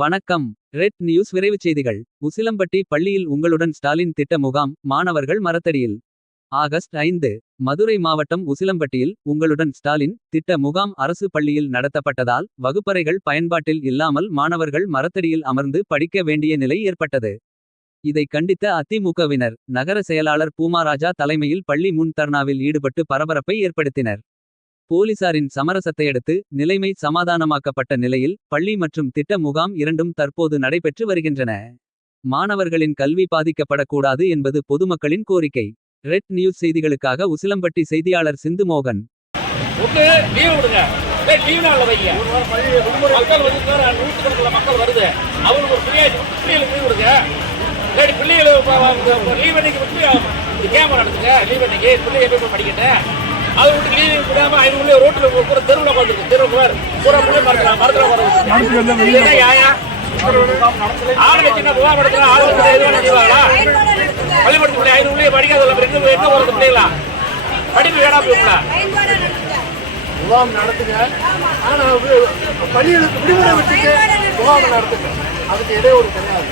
வணக்கம். Red news விரைவுச் செய்திகள். உசிலம்பட்டி பள்ளியில் உங்களுடன் ஸ்டாலின் திட்ட முகாம். மாணவர்கள் மரத்தடியில். ஆகஸ்ட் 5. மதுரை மாவட்டம் உசிலம்பட்டியில் உங்களுடன் ஸ்டாலின் திட்ட முகாம் அரசு பள்ளியில் நடத்தப்பட்டதால். வகுப்பறைகள் பயன்பாட்டில் இல்லாமல் மாணவர்கள் மரத்தடியில் அமர்ந்து படிக்க வேண்டிய நிலை ஏற்பட்டது. இதை கண்டித்த அதிமுகவினர் நகர செயலாளர் பூமாராஜா தலைமையில் பள்ளி முன் தர்ணாவில் ஈடுபட்டு பரபரப்பை ஏற்படுத்தினர். போலீசாரின் சமரசத்தையடுத்து நிலைமை சமாதானமாக்கப்பட்ட நிலையில். பள்ளி மற்றும் திட்ட முகாம் இரண்டும் தற்போது நடைபெற்று வருகின்றன. மாணவர்களின் கல்வி பாதிக்கப்படக்கூடாது என்பது பொதுமக்களின் கோரிக்கை. ரெட் நியூஸ் செய்திகளுக்காக உசிலம்பட்டி செய்தியாளர் சிந்து மோகன். அது விட்டு லீவ் விடாம ஐநூறு ரோட்டில் பூரா தெருவில் வந்துருக்கு. தெருவுக்கு பூரா பிள்ளை மரத்தில் ஆளுங்க சின்ன முகாம் நடத்துற ஆளுங்க எதுவும் செய்வாங்களா? பள்ளிக்கூடத்து பிள்ளை 500 படிக்காத என்ன போறது பிள்ளைங்களா? படிப்பு வேணா போயிங்களா? முகாம் நடத்துங்க. ஆனா பள்ளிகளுக்கு விடுமுறை வச்சுட்டு முகாம் நடத்துங்க. அதுக்கு இடையே ஒரு கிடையாது.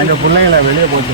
எங்க பிள்ளைங்களை வெளியே போட்டு